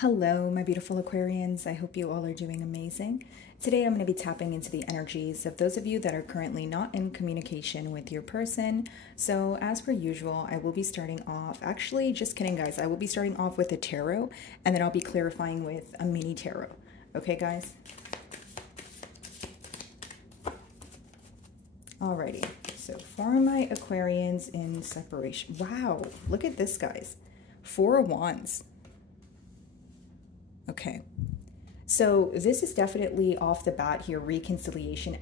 Hello, my beautiful Aquarians. I hope you all are doing amazing. Today I'm going to be tapping into the energies of those of you that are currently not in communication with your person. So, as per usual, I will be starting off, actually, just kidding, guys. I will be starting off with a tarot and then I'll be clarifying with a mini tarot. Okay, guys? Alrighty. So, for my Aquarians in separation. Wow, look at this, guys. 4 of Wands. Okay, so this is definitely off the bat here, reconciliation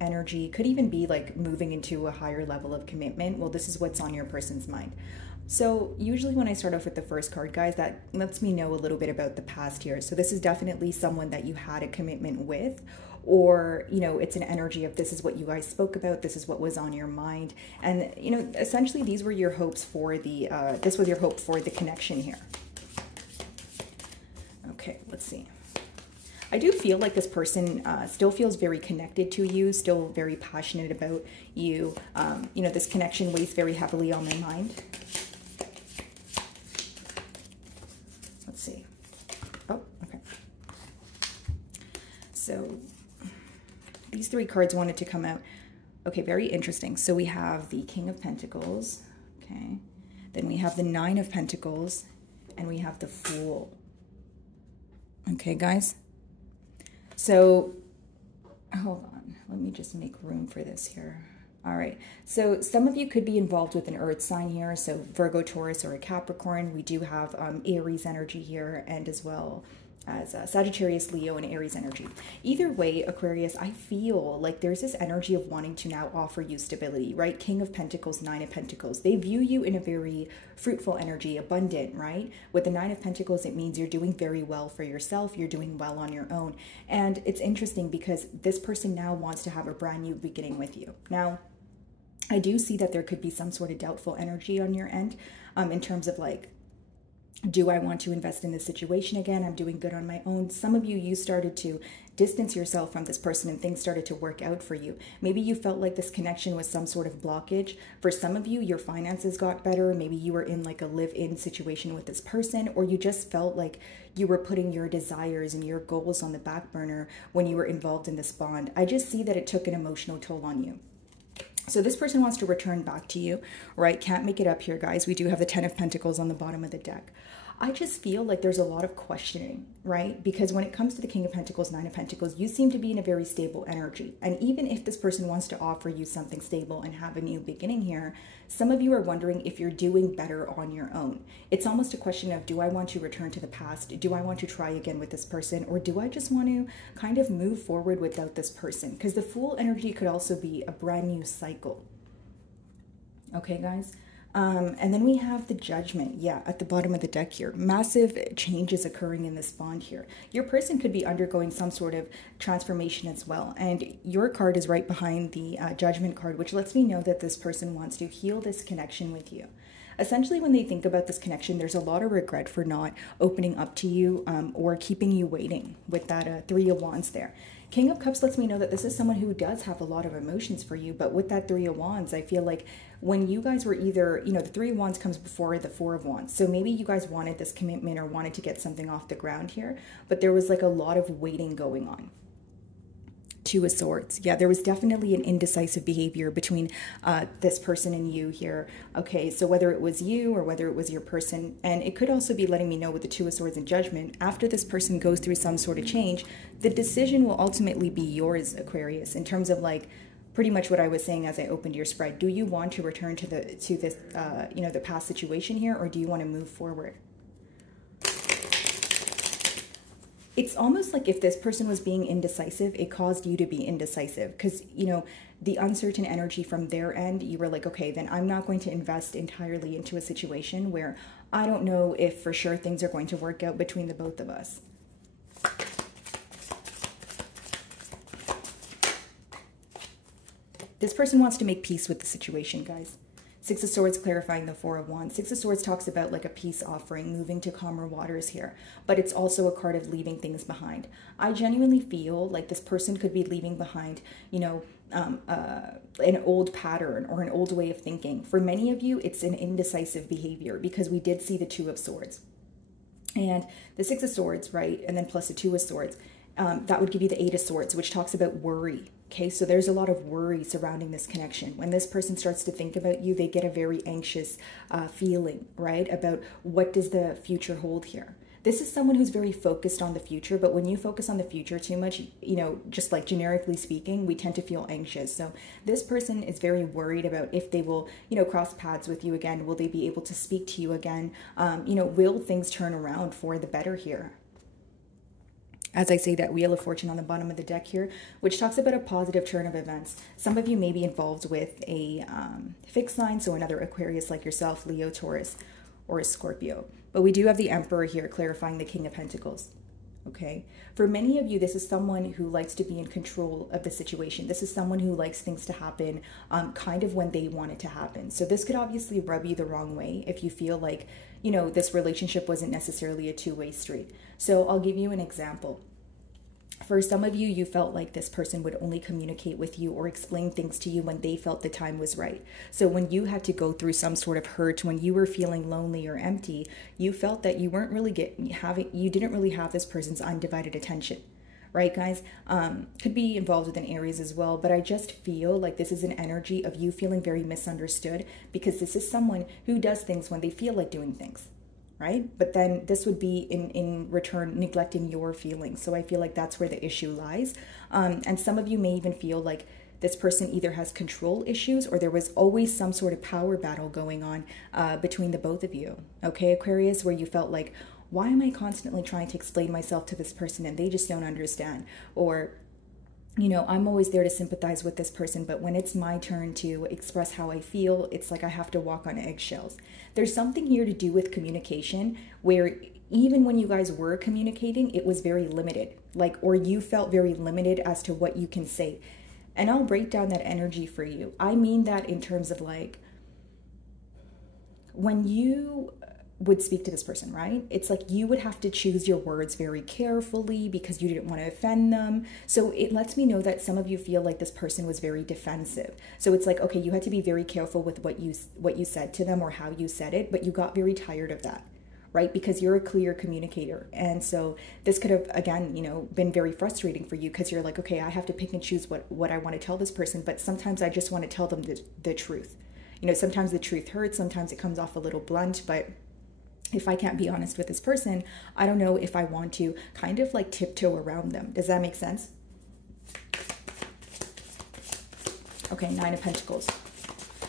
energy. Could even be like moving into a higher level of commitment. Well, this is what's on your person's mind. So usually when I start off with the first card, guys, that lets me know a little bit about the past here. So this is definitely someone that you had a commitment with, or, you know, it's an energy of this is what you guys spoke about, this is what was on your mind. And, you know, essentially these were your hopes for the, this was your hope for the connection here. Okay, let's see. I do feel like this person still feels very connected to you, still very passionate about you. You know, this connection weighs very heavily on their mind. Let's see. Oh, okay. So these 3 cards wanted to come out. Okay, very interesting. So we have the King of Pentacles. Okay. Then we have the 9 of Pentacles. And we have the Fool. Okay, guys. So, hold on. Let me just make room for this here. All right. So, some of you could be involved with an earth sign here. So, Virgo, Taurus, or a Capricorn. We do have Aries energy here, and as well as Sagittarius, Leo, and Aries energy. Either way, Aquarius, I feel like there's this energy of wanting to now offer you stability, right? King of Pentacles, 9 of Pentacles. They view you in a very fruitful energy, abundant, right? With the 9 of Pentacles, it means you're doing very well for yourself. You're doing well on your own. And it's interesting because this person now wants to have a brand new beginning with you. Now, I do see that there could be some sort of doubtful energy on your end in terms of like, do I want to invest in this situation again? I'm doing good on my own. Some of you, you started to distance yourself from this person and things started to work out for you. Maybe you felt like this connection was some sort of blockage. For some of you, your finances got better. Maybe you were in like a live-in situation with this person, or you just felt like you were putting your desires and your goals on the back burner when you were involved in this bond. I just see that it took an emotional toll on you. So this person wants to return back to you, right? Can't make it up here, guys. We do have the 10 of Pentacles on the bottom of the deck. I just feel like there's a lot of questioning, right? Because when it comes to the King of Pentacles, 9 of Pentacles, you seem to be in a very stable energy. And even if this person wants to offer you something stable and have a new beginning here, some of you are wondering if you're doing better on your own. It's almost a question of, do I want to return to the past? Do I want to try again with this person? Or do I just want to kind of move forward without this person? Because the Fool energy could also be a brand new cycle. Okay, guys? And then we have the Judgment, yeah, at the bottom of the deck here. Massive changes occurring in this bond here. Your person could be undergoing some sort of transformation as well. And your card is right behind the Judgment card, which lets me know that this person wants to heal this connection with you. Essentially, when they think about this connection, there's a lot of regret for not opening up to you or keeping you waiting with that 3 of Wands there. King of Cups lets me know that this is someone who does have a lot of emotions for you, but with that 3 of Wands, I feel like when you guys were either, you know, the 3 of Wands comes before the 4 of Wands. So maybe you guys wanted this commitment or wanted to get something off the ground here, but there was like a lot of waiting going on. 2 of Swords. Yeah, there was definitely an indecisive behavior between this person and you here. Okay, so whether it was you or whether it was your person, and it could also be letting me know with the 2 of Swords and Judgment, after this person goes through some sort of change, the decision will ultimately be yours, Aquarius, in terms of like pretty much what I was saying as I opened your spread. Do you want to return to this, you know, the past situation here, or do you want to move forward? It's almost like if this person was being indecisive, it caused you to be indecisive because, you know, the uncertain energy from their end, you were like, okay, then I'm not going to invest entirely into a situation where I don't know if for sure things are going to work out between the both of us. This person wants to make peace with the situation, guys. 6 of Swords clarifying the 4 of Wands. 6 of Swords talks about like a peace offering, moving to calmer waters here. But it's also a card of leaving things behind. I genuinely feel like this person could be leaving behind, you know, an old pattern or an old way of thinking. For many of you, it's an indecisive behavior because we did see the 2 of Swords. And the Six of Swords, right? And then plus the Two of Swords. That would give you the Eight of Swords, which talks about worry. Okay, so there's a lot of worry surrounding this connection. When this person starts to think about you, they get a very anxious feeling, right? About what does the future hold here. This is someone who's very focused on the future, but when you focus on the future too much, you know, just like generically speaking, we tend to feel anxious. So this person is very worried about if they will, you know, cross paths with you again. Will they be able to speak to you again? You know, will things turn around for the better here? As I say, that Wheel of Fortune on the bottom of the deck here, which talks about a positive turn of events. Some of you may be involved with a fixed sign, so another Aquarius like yourself, Leo, Taurus, or a Scorpio. But we do have the Emperor here clarifying the King of Pentacles. Okay, for many of you, this is someone who likes to be in control of the situation. This is someone who likes things to happen kind of when they want it to happen. So this could obviously rub you the wrong way if you feel like, you know, this relationship wasn't necessarily a two-way street. So I'll give you an example. For some of you, you felt like this person would only communicate with you or explain things to you when they felt the time was right. So when you had to go through some sort of hurt, when you were feeling lonely or empty, you felt that you weren't really you didn't really have this person's undivided attention. Right, guys? Could be involved with an Aries as well, but I just feel like this is an energy of you feeling very misunderstood because this is someone who does things when they feel like doing things. Right? But then this would be in return neglecting your feelings. So I feel like that's where the issue lies. And some of you may even feel like this person either has control issues or there was always some sort of power battle going on between the both of you. Okay, Aquarius, where you felt like, why am I constantly trying to explain myself to this person and they just don't understand? Or, you know, I'm always there to sympathize with this person, but when it's my turn to express how I feel, it's like I have to walk on eggshells. There's something here to do with communication where even when you guys were communicating, it was very limited, like, or you felt very limited as to what you can say. And I'll break down that energy for you. I mean that in terms of like, when you would speak to this person, right? It's like you would have to choose your words very carefully because you didn't want to offend them. So it lets me know that some of you feel like this person was very defensive. So it's like, okay, you had to be very careful with what you said to them or how you said it, but you got very tired of that, right? Because you're a clear communicator. And so this could have, again, you know, been very frustrating for you because you're like, okay, I have to pick and choose what I want to tell this person, but sometimes I just want to tell them the truth. You know, sometimes the truth hurts, sometimes it comes off a little blunt, but if I can't be honest with this person, I don't know if I want to kind of like tiptoe around them. Does that make sense? Okay, Nine of Pentacles.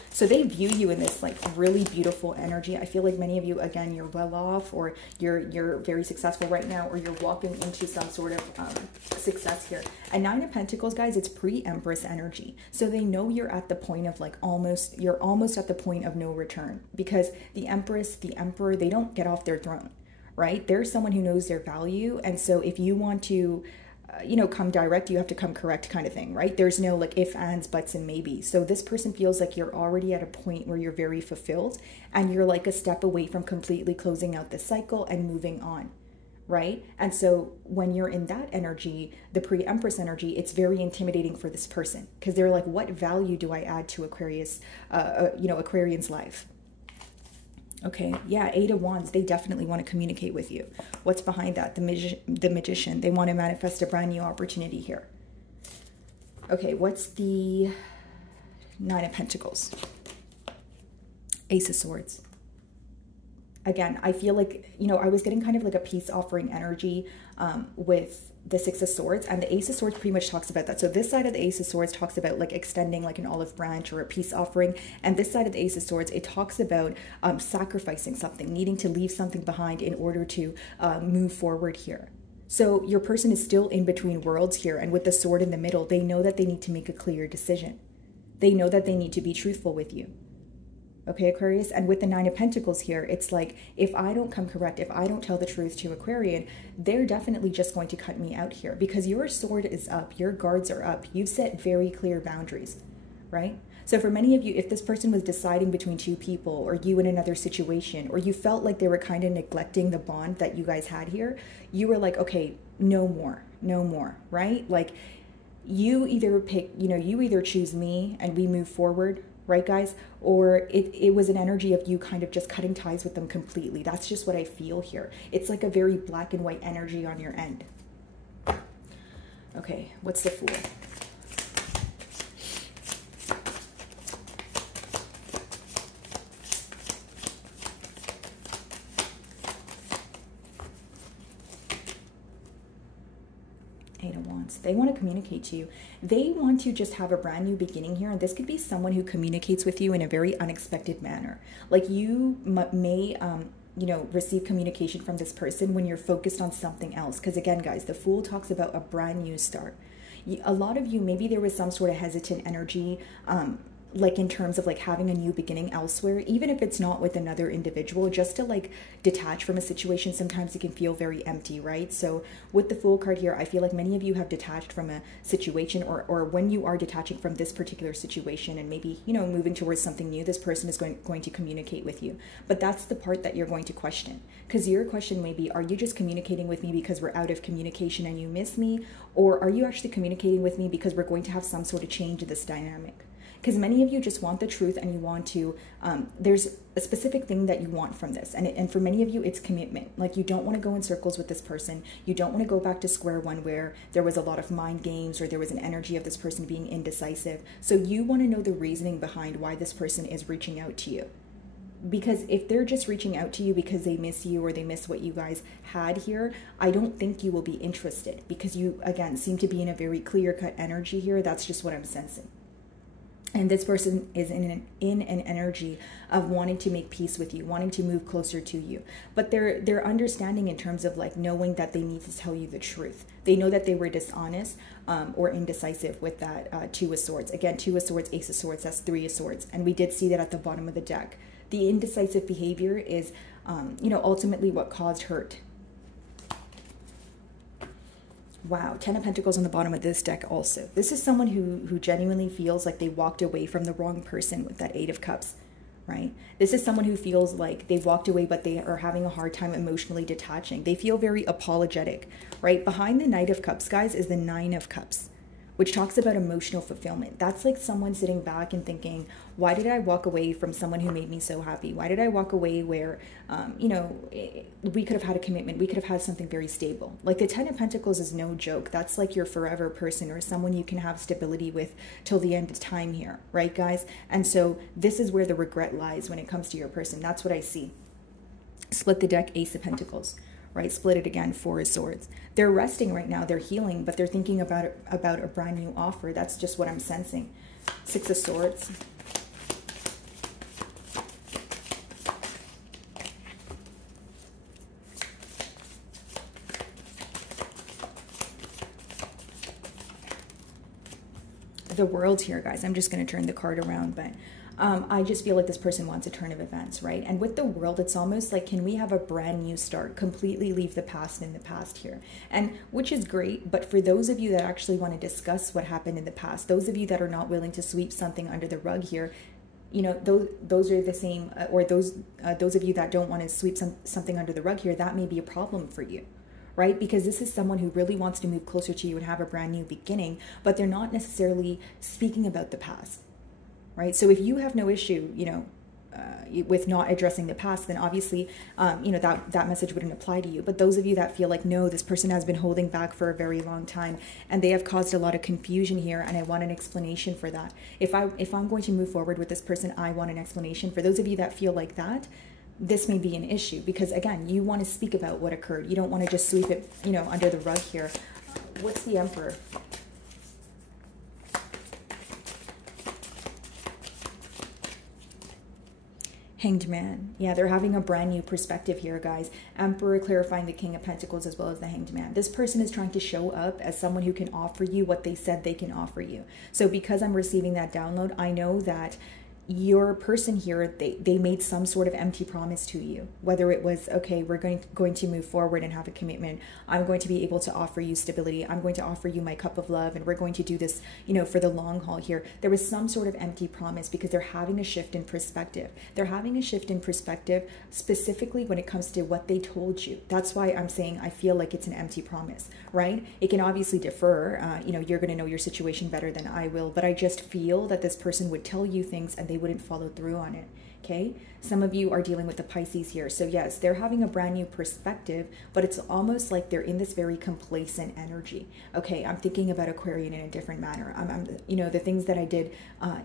So they view you in this like really beautiful energy. I feel like many of you, again, you're well off or you're very successful right now or you're walking into some sort of success here. And Nine of Pentacles, guys, it's pre-Empress energy. So they know you're at the point of like you're almost at the point of no return because the Empress, the Emperor, they don't get off their throne, right? They're someone who knows their value. And so if you want to you know, come direct, you have to come correct kind of thing, right? There's no like if, ands, buts, and maybes. So this person feels like you're already at a point where you're very fulfilled and you're like a step away from completely closing out the cycle and moving on, right? And so when you're in that energy, the pre-Empress energy, it's very intimidating for this person because they're like, what value do I add to Aquarius, you know, Aquarian's life? Okay, yeah, Eight of Wands, they definitely want to communicate with you. What's behind that? The Magician. They want to manifest a brand new opportunity here. Okay, what's the Nine of Pentacles? Ace of Swords. Again, I feel like, you know, I was getting kind of like a peace offering energy with the Six of Swords, and the Ace of Swords pretty much talks about that. So this side of the Ace of Swords talks about like extending like an olive branch or a peace offering, and this side of the Ace of Swords, it talks about sacrificing something, needing to leave something behind in order to move forward here. So your person is still in between worlds here, and with the sword in the middle, they know that they need to make a clear decision. They know that they need to be truthful with you. Okay, Aquarius, and with the Nine of Pentacles here, it's like, if I don't come correct, if I don't tell the truth to Aquarian, they're definitely just going to cut me out here because your sword is up, your guards are up, you've set very clear boundaries, right? So for many of you, if this person was deciding between two people or you in another situation, or you felt like they were kind of neglecting the bond that you guys had here, you were like, okay, no more, right? Like you either pick, you know, you either choose me and we move forward, right, guys? Or it was an energy of you kind of just cutting ties with them completely. That's just what I feel here. It's like a very black and white energy on your end. Okay, what's the Fool? Eight of Wands. They want to communicate to you. They want to just have a brand new beginning here. And this could be someone who communicates with you in a very unexpected manner. Like you may, you know, receive communication from this person when you're focused on something else. Because again, guys, the Fool talks about a brand new start. A lot of you, maybe there was some sort of hesitant energy, like in terms of like having a new beginning elsewhere, even if it's not with another individual, just to like detach from a situation. Sometimes it can feel very empty, right? So with the Fool card here, I feel like many of you have detached from a situation, or when you are detaching from this particular situation and maybe, you know, moving towards something new, this person is going to communicate with you. But that's the part that you're going to question, because your question may be, are you just communicating with me because we're out of communication and you miss me? Or are you actually communicating with me because we're going to have some sort of change in this dynamic? Because many of you just want the truth, and you want to, there's a specific thing that you want from this. And for many of you, it's commitment. Like you don't want to go in circles with this person. You don't want to go back to square one where there was a lot of mind games, or there was an energy of this person being indecisive. So you want to know the reasoning behind why this person is reaching out to you. Because if they're just reaching out to you because they miss you, or they miss what you guys had here, I don't think you will be interested, because you, again, seem to be in a very clear-cut energy here. That's just what I'm sensing. And this person is in an energy of wanting to make peace with you, wanting to move closer to you. But they're understanding in terms of like knowing that they need to tell you the truth. They know that they were dishonest or indecisive with that Two of Swords. Again, Two of Swords, Ace of Swords, that's Three of Swords. And we did see that at the bottom of the deck. The indecisive behavior is, you know, ultimately what caused hurt. Wow, Ten of Pentacles on the bottom of this deck also. This is someone who genuinely feels like they walked away from the wrong person with that Eight of Cups, right? This is someone who feels like they walked away, but they are having a hard time emotionally detaching. They feel very apologetic, right? Behind the Knight of Cups, guys, is the Nine of Cups, which talks about emotional fulfillment. That's like someone sitting back and thinking, why did I walk away from someone who made me so happy? Why did I walk away where, you know, we could have had a commitment. We could have had something very stable. Like the Ten of Pentacles is no joke. That's like your forever person, or someone you can have stability with till the end of time here, right, guys? And so this is where the regret lies when it comes to your person. That's what I see. Split the deck, Ace of Pentacles. Right, split it again, Four of Swords. They're resting right now, they're healing, but they're thinking about a brand new offer. That's just what I'm sensing. Six of Swords. The World here, guys. I'm just going to turn the card around, but I just feel like this person wants a turn of events, right? And with the World, it's almost like, can we have a brand new start? Completely leave the past in the past here. And which is great, but for those of you that actually want to discuss what happened in the past, those of you that are not willing to sweep something under the rug here, you know, those are the same, or those of you that don't want to sweep something under the rug here, that may be a problem for you. Right? Because this is someone who really wants to move closer to you and have a brand new beginning, but they're not necessarily speaking about the past, right? So if you have no issue, you know, with not addressing the past, then obviously, you know, that message wouldn't apply to you. But those of you that feel like, no, this person has been holding back for a very long time and they have caused a lot of confusion here, and I want an explanation for that. If I'm going to move forward with this person, I want an explanation. For those of you that feel like that, this may be an issue, because again, you want to speak about what occurred. You don't want to just sweep it, you know, under the rug here. What's the Emperor? Hanged Man. Yeah, they're having a brand new perspective here, guys. Emperor clarifying the King of Pentacles as well as the Hanged Man. This person is trying to show up as someone who can offer you what they said they can offer you. So because I'm receiving that download, I know that your person here, they made some sort of empty promise to you, whether it was, okay, we're going to move forward and have a commitment. I'm going to be able to offer you stability. I'm going to offer you my cup of love, and we're going to do this, you know, for the long haul here. There was some sort of empty promise because they're having a shift in perspective. They're having a shift in perspective specifically when it comes to what they told you. That's why I'm saying I feel like it's an empty promise, right? It can obviously differ. You know, you're going to know your situation better than I will, but I just feel that this person would tell you things and they wouldn't follow through on it. Okay, some of you are dealing with the Pisces here. So yes, they're having a brand new perspective, but it's almost like they're in this very complacent energy. Okay, I'm thinking about Aquarian in a different manner. You know, the things that I did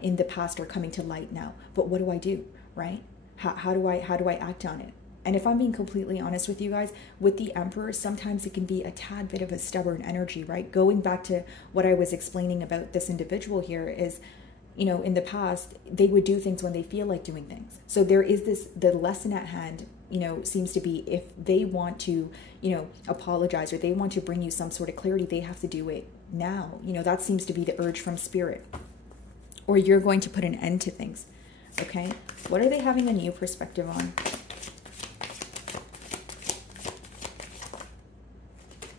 in the past are coming to light now. But what do I do, right? How do I act on it? And if I'm being completely honest with you guys, with the Emperor, sometimes it can be a tad bit of a stubborn energy, right? Going back to what I was explaining about this individual here is, you know, in the past, they would do things when they feel like doing things. So there is this, the lesson at hand, you know, seems to be if they want to, you know, apologize or they want to bring you some sort of clarity, they have to do it now. You know, that seems to be the urge from spirit. Or you're going to put an end to things. Okay? What are they having a new perspective on?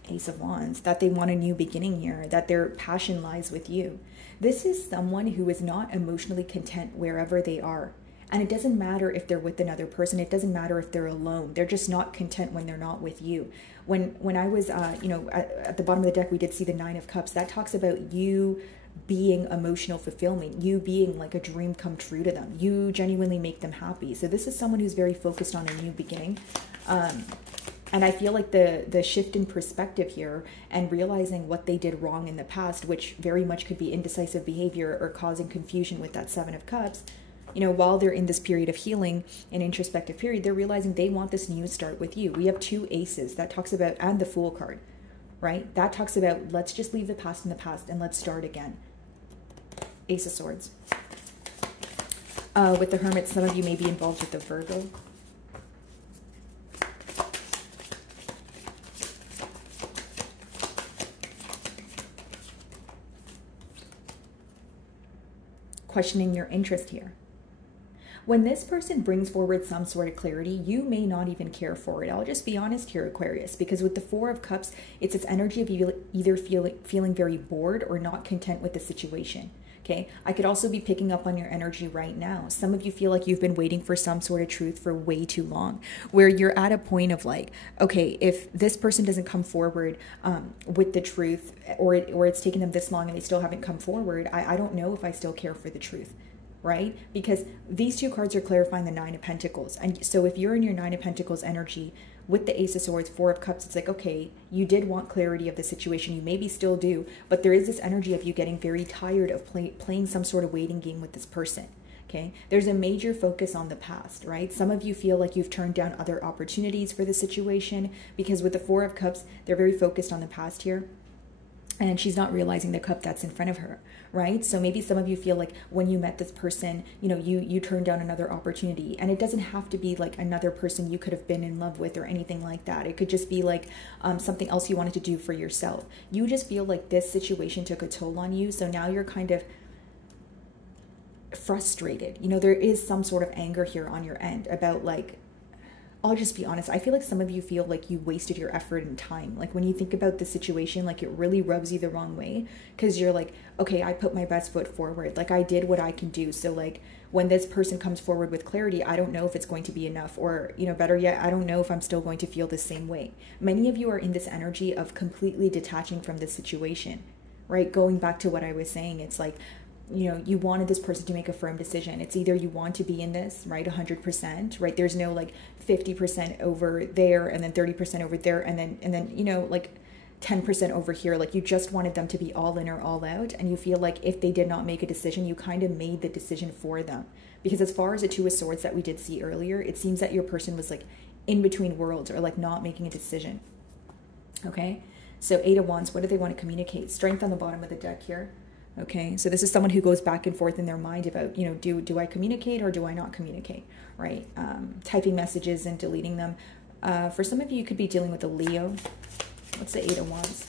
Ace of Wands. That they want a new beginning here. That their passion lies with you. This is someone who is not emotionally content wherever they are. And it doesn't matter if they're with another person. It doesn't matter if they're alone. They're just not content when they're not with you. When I was, you know, at the bottom of the deck, we did see the Nine of Cups. That talks about you being emotional fulfillment, you being like a dream come true to them. You genuinely make them happy. So this is someone who's very focused on a new beginning. And I feel like the shift in perspective here and realizing what they did wrong in the past, which very much could be indecisive behavior or causing confusion with that Seven of Cups, you know, while they're in this period of healing and introspective period, they're realizing they want this new start with you. We have two aces that talks about, and the Fool card, right? That talks about, let's just leave the past in the past and let's start again. Ace of Swords. With the Hermit, some of you may be involved with the Virgo. Questioning your interest here. When this person brings forward some sort of clarity, you may not even care for it. I'll just be honest here, Aquarius, because with the Four of Cups, it's this energy of you either feeling very bored or not content with the situation. Okay, I could also be picking up on your energy right now. Some of you feel like you've been waiting for some sort of truth for way too long, where you're at a point of like, okay, if this person doesn't come forward with the truth, or it's taken them this long and they still haven't come forward, I don't know if I still care for the truth, right? Because these two cards are clarifying the Nine of Pentacles. And so if you're in your Nine of Pentacles energy, with the Ace of Swords, Four of Cups, it's like, okay, you did want clarity of the situation. You maybe still do, but there is this energy of you getting very tired of playing some sort of waiting game with this person. Okay, there's a major focus on the past, right? Some of you feel like you've turned down other opportunities for the situation because with the Four of Cups, they're very focused on the past here. And she's not realizing the cup that's in front of her, right? So maybe some of you feel like when you met this person, you know, you turned down another opportunity. And it doesn't have to be like another person you could have been in love with or anything like that. It could just be like something else you wanted to do for yourself. You just feel like this situation took a toll on you. So now you're kind of frustrated. You know, there is some sort of anger here on your end about like, I'll just be honest. I feel like some of you feel like you wasted your effort and time. Like when you think about the situation, like it really rubs you the wrong way because you're like, okay, I put my best foot forward. Like I did what I can do. So like when this person comes forward with clarity, I don't know if it's going to be enough or, you know, better yet, I don't know if I'm still going to feel the same way. Many of you are in this energy of completely detaching from this situation, right? Going back to what I was saying, it's like, you know, you wanted this person to make a firm decision. It's either you want to be in this, right, 100%, right? There's no like 50% over there and then 30% over there and then you know, like 10% over here. Like you just wanted them to be all in or all out, and you feel like if they did not make a decision, you kind of made the decision for them. Because as far as the Two of Swords that we did see earlier, it seems that your person was like in between worlds or like not making a decision. Okay, so Eight of Wands, what do they want to communicate? Strength on the bottom of the deck here. Okay, so this is someone who goes back and forth in their mind about, you know, do I communicate or do I not communicate, right? Typing messages and deleting them. For some of you, you could be dealing with a Leo. What's the Eight of Wands?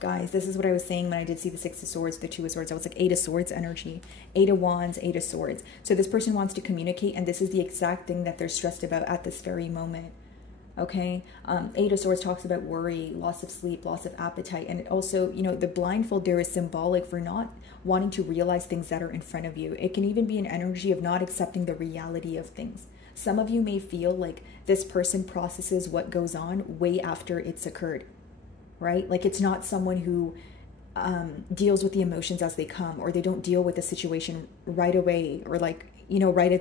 Guys, this is what I was saying when I did see the Six of Swords, the Two of Swords. I was like Eight of Swords energy, Eight of Wands, Eight of Swords. So this person wants to communicate, and this is the exact thing that they're stressed about at this very moment. Okay, Eight of Swords talks about worry, loss of sleep, loss of appetite, and it also, you know, the blindfold there is symbolic for not wanting to realize things that are in front of you. It can even be an energy of not accepting the reality of things. Some of you may feel like this person processes what goes on way after it's occurred, right? Like it's not someone who deals with the emotions as they come, or they don't deal with the situation right away, or like, you know, right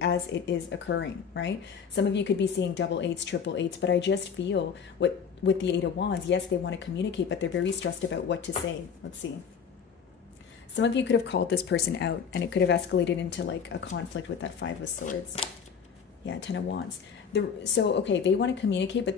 as it is occurring, right? Some of you could be seeing double eights, triple eights, but I just feel with the Eight of Wands, yes, they want to communicate, but they're very stressed about what to say. Let's see. Some of you could have called this person out, and it could have escalated into like a conflict with that Five of Swords. Yeah, Ten of Wands. So, okay, they want to communicate, but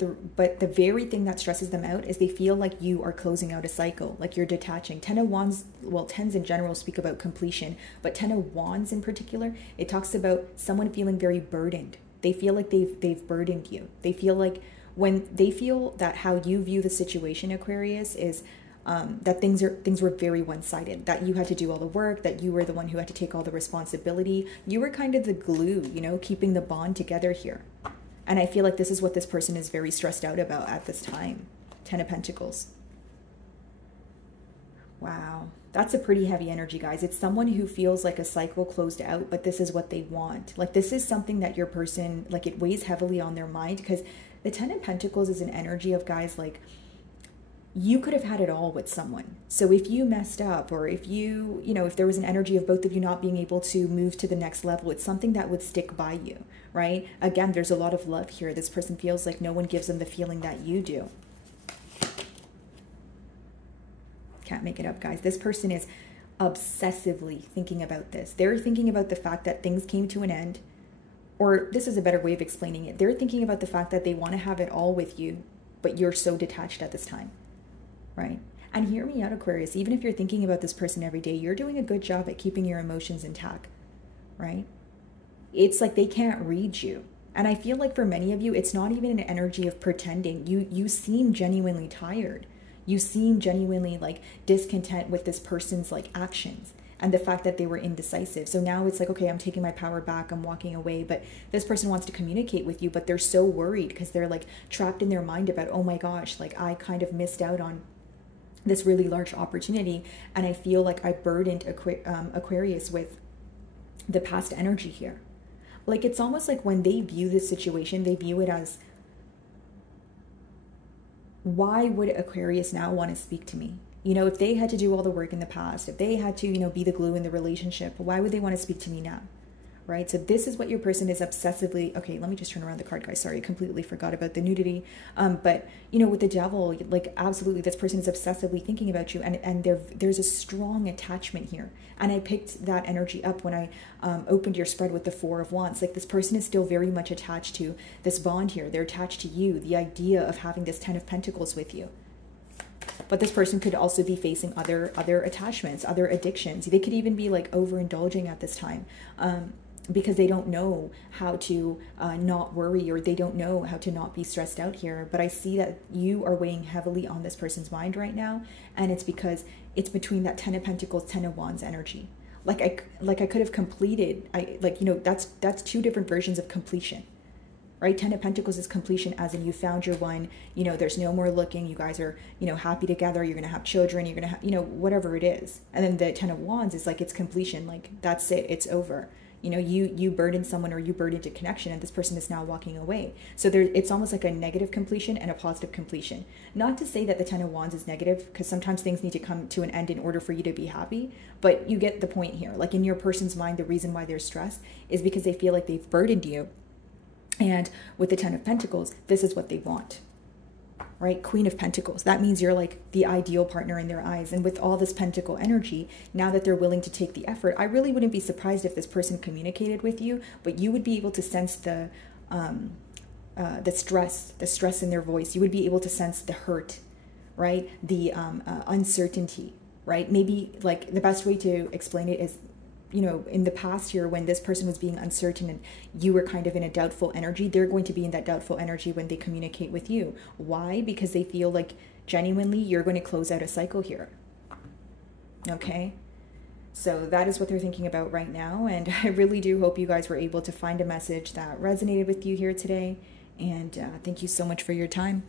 the very thing that stresses them out is they feel like you are closing out a cycle, like you're detaching. Ten of Wands, well, tens in general speak about completion, but Ten of Wands in particular, it talks about someone feeling very burdened. They feel like they've burdened you. They feel like when they feel that how you view the situation, Aquarius, is that things were very one-sided, that you had to do all the work, that you were the one who had to take all the responsibility. You were kind of the glue, you know, keeping the bond together here. And I feel like this is what this person is very stressed out about at this time. Ten of Pentacles. Wow. That's a pretty heavy energy, guys. It's someone who feels like a cycle closed out, but this is what they want. Like this is something that your person, like it weighs heavily on their mind, because the Ten of Pentacles is an energy of, guys, like you could have had it all with someone. So if you messed up, or if you know, if there was an energy of both of you not being able to move to the next level, it's something that would stick by you, right? Again, there's a lot of love here. This person feels like no one gives them the feeling that you do. Can't make it up, guys. This person is obsessively thinking about this. They're thinking about the fact that things came to an end, or this is a better way of explaining it. They're thinking about the fact that they want to have it all with you, but you're so detached at this time. Right? And hear me out, Aquarius, even if you're thinking about this person every day, you're doing a good job at keeping your emotions intact, right? It's like they can't read you. And I feel like for many of you, it's not even an energy of pretending. You seem genuinely tired. You seem genuinely like discontent with this person's like actions and the fact that they were indecisive. So now it's like, okay, I'm taking my power back, I'm walking away, but this person wants to communicate with you, but they're so worried because they're like trapped in their mind about, oh my gosh, like I kind of missed out on this really large opportunity, and I feel like I burdened Aquarius with the past energy here. Like it's almost like when they view this situation, they view it as, why would Aquarius now want to speak to me? You know, if they had to do all the work in the past, if they had to, you know, be the glue in the relationship, why would they want to speak to me now? Right? So this is what your person is obsessively, okay, let me just turn around the card, guys. Sorry, I completely forgot about the nudity. But, you know, with the Devil, like absolutely, this person is obsessively thinking about you, and there's a strong attachment here. And I picked that energy up when I opened your spread with the Four of Wands. Like this person is still very much attached to this bond here. They're attached to you, the idea of having this Ten of Pentacles with you. But this person could also be facing other attachments, other addictions. They could even be like overindulging at this time. Because they don't know how to not worry, or they don't know how to not be stressed out here. But I see that you are weighing heavily on this person's mind right now, and it's because it's between that Ten of Pentacles, Ten of Wands energy. Like I could have completed, you know, that's two different versions of completion, right? Ten of Pentacles is completion, as in you found your one, you know, there's no more looking, you guys are, you know, happy together, you're gonna have children, you're gonna have, you know, whatever it is. And then the Ten of Wands is like, it's completion, like that's it, it's over. You know, you burdened someone, or you burdened a connection, and this person is now walking away. So it's almost like a negative completion and a positive completion. Not to say that the Ten of Wands is negative, because sometimes things need to come to an end in order for you to be happy, but you get the point here. Like in your person's mind, the reason why they're stressed is because they feel like they've burdened you. And with the Ten of Pentacles, this is what they want. Right? Queen of Pentacles. That means you're like the ideal partner in their eyes. And with all this Pentacle energy, now that they're willing to take the effort, I really wouldn't be surprised if this person communicated with you, but you would be able to sense the stress in their voice. You would be able to sense the hurt, right? The uncertainty, right? Maybe like the best way to explain it is, you know, in the past here, when this person was being uncertain and you were kind of in a doubtful energy, they're going to be in that doubtful energy when they communicate with you. Why? Because they feel like genuinely you're going to close out a cycle here. Okay? So that is what they're thinking about right now. And I really do hope you guys were able to find a message that resonated with you here today. And thank you so much for your time.